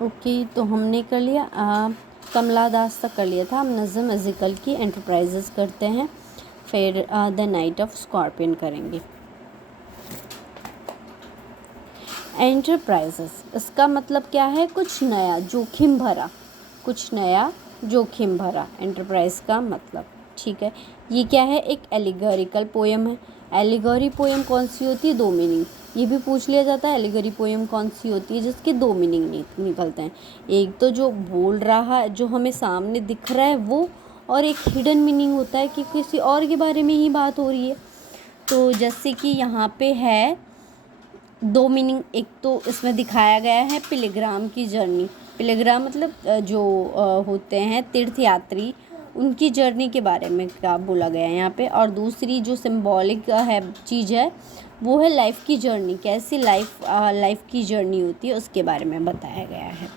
Okay, तो हमने कर लिया कमला दास तक कर लिया था। हम नज़म अज़िकल की एंटरप्राइजेस करते हैं, फिर द नाइट ऑफ स्कॉर्पियन करेंगे। एंटरप्राइजेस, इसका मतलब क्या है? कुछ नया, जोखिम भरा, कुछ नया जोखिम भरा, एंटरप्राइज का मतलब। ठीक है, ये क्या है? एक एलिगोरिकल पोयम है। एलिगोरी पोयम कौन सी होती है? दो मीनिंग। ये भी पूछ लिया जाता है एलिगोरी पोयम कौन सी होती है जिसके दो मीनिंग निकलते हैं। एक तो जो बोल रहा है, जो हमें सामने दिख रहा है वो, और एक हिडन मीनिंग होता है कि किसी और के बारे में ही बात हो रही है। तो जैसे कि यहाँ पे है दो मीनिंग। एक तो इसमें दिखाया गया है पिलग्राम की जर्नी। पिलग्राम मतलब जो होते हैं तीर्थयात्री, उनकी जर्नी के बारे में क्या बोला गया है यहाँ पे। और दूसरी जो सिंबॉलिक है चीज़ है वो है लाइफ की जर्नी, कैसी लाइफ की जर्नी होती है उसके बारे में बताया गया है।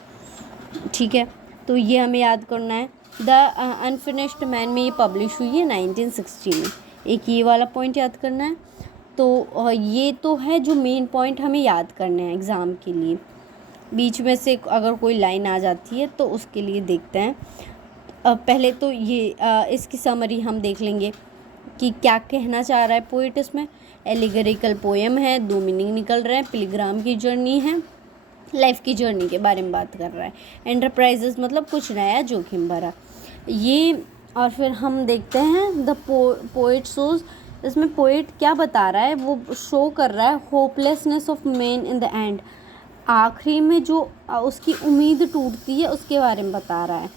ठीक है, तो ये हमें याद करना है। द अनफिनिश्ड मैन में ये पब्लिश हुई है 1960 में। एक ये वाला पॉइंट याद करना है। तो ये तो है जो मेन पॉइंट हमें याद करने हैं एग्ज़ाम के लिए। बीच में से अगर कोई लाइन आ जाती है तो उसके लिए देखते हैं। पहले तो ये इसकी समरी हम देख लेंगे कि क्या कहना चाह रहा है पोइट इसमें। एलिगोरिकल पोएम है, दो मीनिंग निकल रहे हैं। पिलग्राम की जर्नी है, लाइफ की जर्नी के बारे में बात कर रहा है। एंटरप्राइजेस मतलब कुछ नया, जोखिम भरा। ये और फिर हम देखते हैं द पोइट शोज, इसमें पोइट क्या बता रहा है? वो शो कर रहा है hopelessness of man in the end, आखिरी में जो उसकी उम्मीद टूटती है उसके बारे में बता रहा है।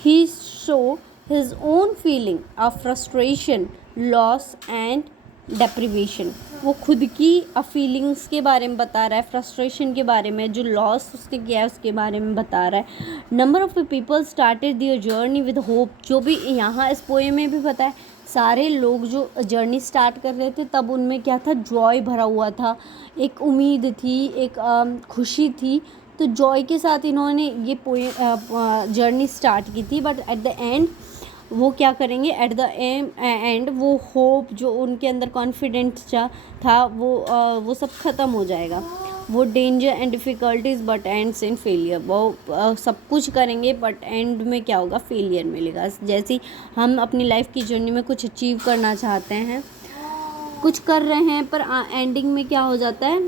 He show his own feeling of frustration, loss and deprivation. वो खुद की फीलिंग्स के बारे में बता रहा है, फ्रस्ट्रेशन के बारे में, जो लॉस उसके किया है उसके बारे में बता रहा है। Number of people started their journey with hope, जो भी यहाँ इस पोएम में भी पता है सारे लोग जो जर्नी स्टार्ट कर रहे थे तब उनमें क्या था? जॉय भरा हुआ था, एक उम्मीद थी, एक खुशी थी। तो जॉय के साथ इन्होंने ये जर्नी स्टार्ट की थी। बट एट द एंड वो क्या करेंगे? एट द एंड वो होप जो उनके अंदर कॉन्फिडेंस था वो सब ख़त्म हो जाएगा। वो danger and difficulties but ends in failure, वो सब कुछ करेंगे बट एंड में क्या होगा? फेलियर मिलेगा। जैसे हम अपनी लाइफ की जर्नी में कुछ अचीव करना चाहते हैं, कुछ कर रहे हैं, पर एंडिंग में क्या हो जाता है?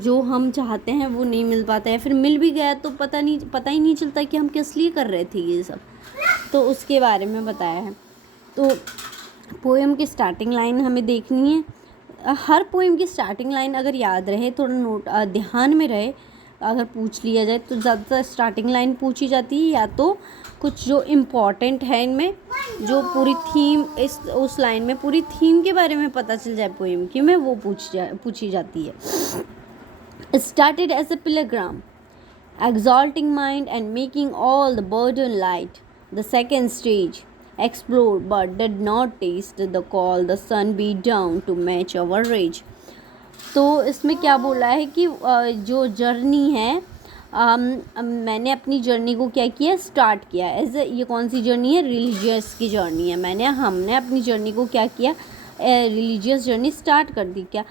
जो हम चाहते हैं वो नहीं मिल पाता है। फिर मिल भी गया तो पता ही नहीं चलता कि हम किस लिए कर रहे थे ये सब। तो उसके बारे में बताया है। तो पोएम की स्टार्टिंग लाइन हमें देखनी है। हर पोएम की स्टार्टिंग लाइन अगर याद रहे, थोड़ा ध्यान में रहे, अगर पूछ लिया जाए तो ज़्यादातर स्टार्टिंग लाइन पूछी जाती है, या तो कुछ जो इम्पॉर्टेंट है इनमें, जो पूरी थीम उस लाइन में पूरी थीम के बारे में पता चल जाए पोएम की, में वो पूछी जाती है। Started as a pilgrim, exalting mind and making all the burden light. The second stage, explored but did not taste the call the sun beat down to match our rage. तो इसमें क्या बोला है कि जो जर्नी है, मैंने अपनी जर्नी को क्या किया? स्टार्ट किया। एज ये कौन सी जर्नी है? रिलीजियस की जर्नी है। हमने अपनी जर्नी को क्या किया? रिलीजियस जर्नी स्टार्ट कर दी। क्या?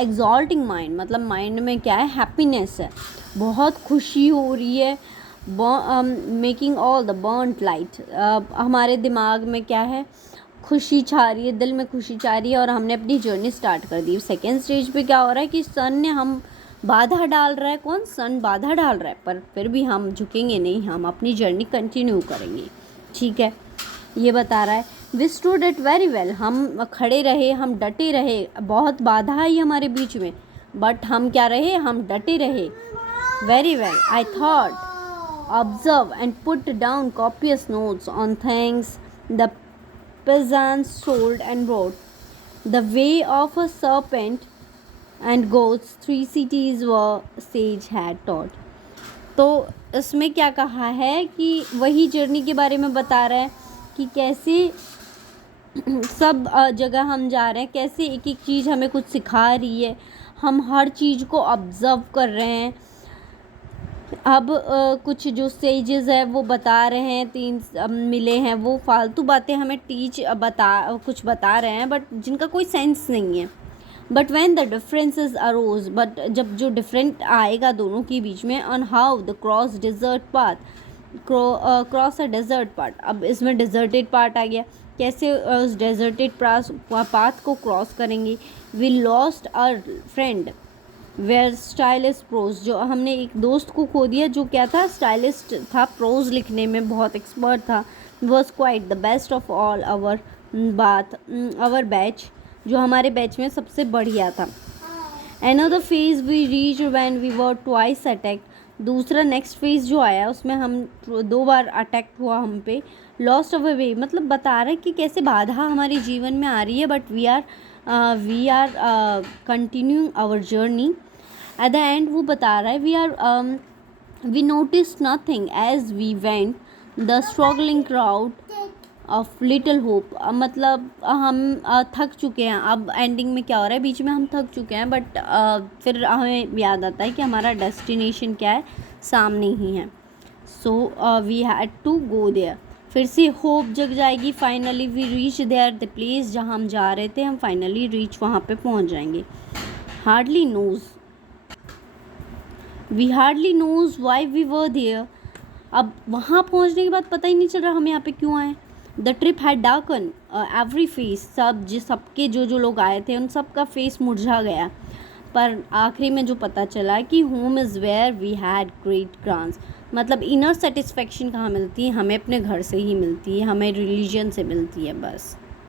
एग्जॉल्टिंग माइंड मतलब माइंड में क्या है? हैप्पीनेस है, बहुत खुशी हो रही है। Making all the burnt light, हमारे दिमाग में क्या है? खुशी छा रही है, दिल में खुशी छा रही है, और हमने अपनी जर्नी स्टार्ट कर दी। सेकेंड स्टेज पे क्या हो रहा है कि सन ने हम बाधा डाल रहा है। कौन? सन बाधा डाल रहा है, पर फिर भी हम झुकेंगे नहीं, हम अपनी जर्नी कंटिन्यू करेंगे। ठीक है, ये बता रहा है। We stood it very well, हम खड़े रहे, हम डटे रहे। बहुत बाधा आई हमारे बीच में, बट हम क्या रहे? हम डटे रहे। Very well, I thought, observe and put down copious notes on things the peasants sold and bought, the way of a serpent and goats, 3 cities were sage had taught. तो इसमें क्या कहा है कि वही जर्नी के बारे में बता रहा है कि कैसे सब जगह हम जा रहे हैं, कैसे एक एक चीज़ हमें कुछ सिखा रही है, हम हर चीज़ को ऑब्ज़र्व कर रहे हैं। अब कुछ जो सेजेस है वो बता रहे हैं, 3 मिले हैं, वो फालतू बातें हमें कुछ बता रहे हैं बट जिनका कोई सेंस नहीं है। But when the differences arose, but जब जो डिफरेंट आएगा दोनों के बीच में, on how the cross desert path, cross a desert part, अब इसमें डेजर्टेड पार्ट आ गया, कैसे उस डेजर्टेड पाथ को क्रॉस करेंगे। We lost our friend where stylist pros, जो हमने एक दोस्त को खो दिया जो क्या था, स्टाइलिस्ट था, प्रोज लिखने में बहुत एक्सपर्ट था। Was quite the best of all our batch, जो हमारे बैच में सबसे बढ़िया था। Another phase we reached when we were twice attacked, दूसरा नेक्स्ट फेज जो आया उसमें हम 2 बार अटैक हुआ हम पे। लॉस्ट ऑफ अ वे, मतलब बता रहा है कि कैसे बाधा हमारे जीवन में आ रही है, but we are continuing our journey. At the end वो बता रहा है we notice nothing as we went the struggling crowd of little hope, मतलब हम थक चुके हैं। अब एंडिंग में क्या हो रहा है, बीच में हम थक चुके हैं, बट फिर हमें याद आता है कि हमारा डेस्टिनेशन क्या है, सामने ही है। So we had to go there, फिर से होप जग जाएगी। Finally we reach there, the place जहाँ हम जा रहे थे, हम फाइनली रीच वहाँ पे पहुँच जाएंगे। Hardly knows why we were there, अब वहाँ पहुँचने के बाद पता ही नहीं चल रहा हम यहाँ पे क्यों आए। The trip had darken every face, सबके जो लोग आए थे उन सब का फेस मुरझा गया, पर आखिरी में जो पता चला कि home is where we had great grants, मतलब इनर सेटिस्फेक्शन कहाँ मिलती है, हमें अपने घर से ही मिलती है, हमें रिलीजन से मिलती है बस।